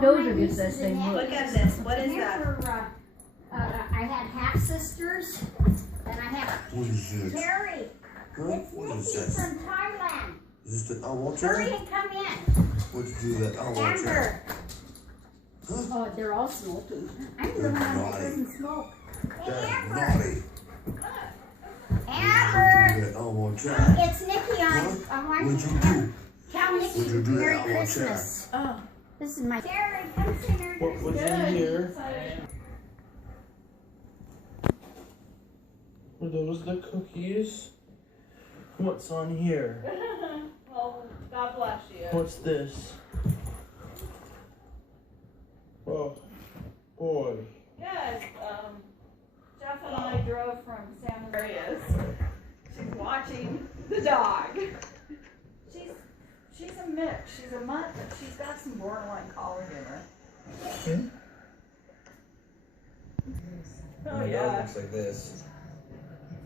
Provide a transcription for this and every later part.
Those are just the same look. Look at this. What is that? I had half sisters, and I have What is this? Terry. Huh? It's What is Nikki this? from Thailand. Is this the owl Hurry chair? and come in. What'd you do with that owl chair? Amber. Huh? Oh, they're all smoking. I'm the They're one that naughty. doesn't smoke. Hey, That's Amber. naughty. Amber. What'd you do with that owl chair? It's Nikki. I want What'd you you to do? tell What'd you Nikki do to Merry that owl Christmas. Oh. This is my Terry. Come see Merry Christmas. What's in here? Are those the cookies? What's on here? Well, God bless you. What's this? Oh, boy. Yes, Jeff and I drove from San Andreas. She's watching the dog. She's a mix. She's a mutt, but she's got some borderline collar in her. Oh My dog yeah. looks like this.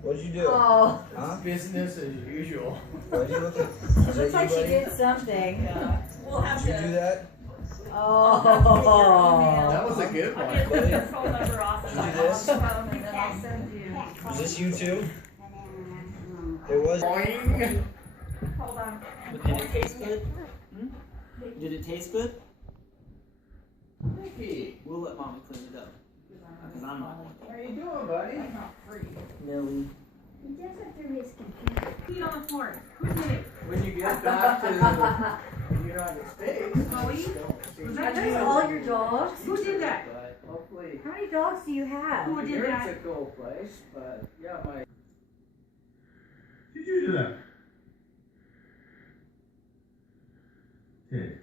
What'd you do? Oh. Huh? Business as usual. Why'd you look at? Is Looks that like you, she buddy? did something. Yeah. We'll have Did you to. do that? Oh. That was a good I'll one. get your phone number off and Did you I'll do this? phone and then I'll send you. Was this you too? It was. Boing. Hold on. Did it taste good? Did it taste good? Nikki, We'll let mommy clean it up. Because I'm not one. how you doing, buddy? I'm not free. Millie. He does it through his computer. Feet on the floor. Who's name? When you get back to the United States, Chloe? don't Are those all your dogs? Who did that? But hopefully, How many dogs do you have? Who did here that? it's a cool place. But yeah, my. Did you do that? Ted.